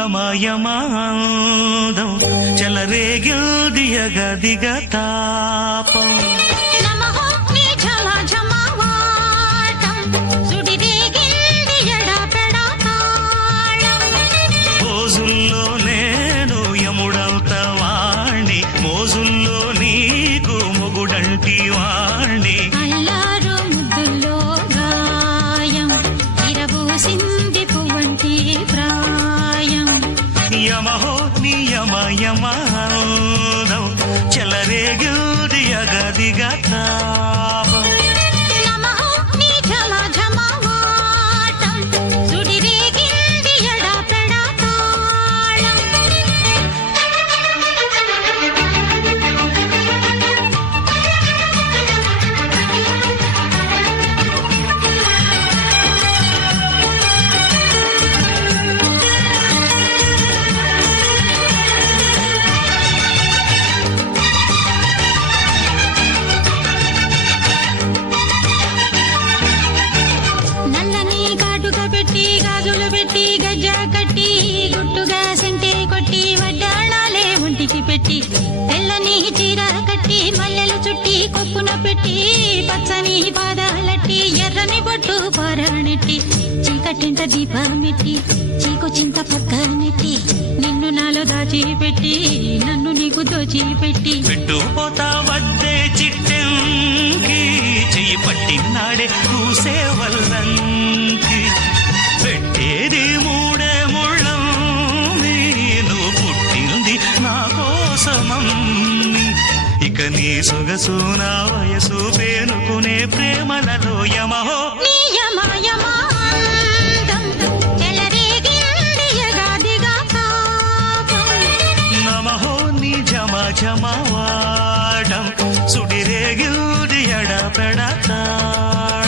యమయమాందం చెలరేగిల్ది యగదిగ తాపం రోజుల్లో నేను యముడవుత వాణ్ణి మోజుల్లో నీకు మొగుడంటి వాణ్ణి యమహో నీ యమయమాందం చెలరేగిల్ది యగదిగ తాపం తెల్లని చీర కట్టి మల్లెలు చుట్టి కొప్పున పెట్టి పచ్చని పాదాలట్టి ఎర్రని బొట్టు పారాణెట్టి చీకటింట దీపమెట్టి చీకు చింత పక్కనెట్టి నిన్ను నాలో దాచిపెట్టి నన్ను నీకు దోచిపెట్టి పెట్టుపోతా వద్దే చిట్టంకి చెయ్యి పట్టినాడే కూసే వల్లంకి పెట్టేది మూడే ముళ్ళం నువ్వు పుట్టింది నా కోసమమ్మి ఇక నీ సొగసు నా వయసు పేనుకునే ప్రేమలలో యమహో నమహో నీ జమ జమవాడం సుడిరేగిల్ది ఎడపెడతా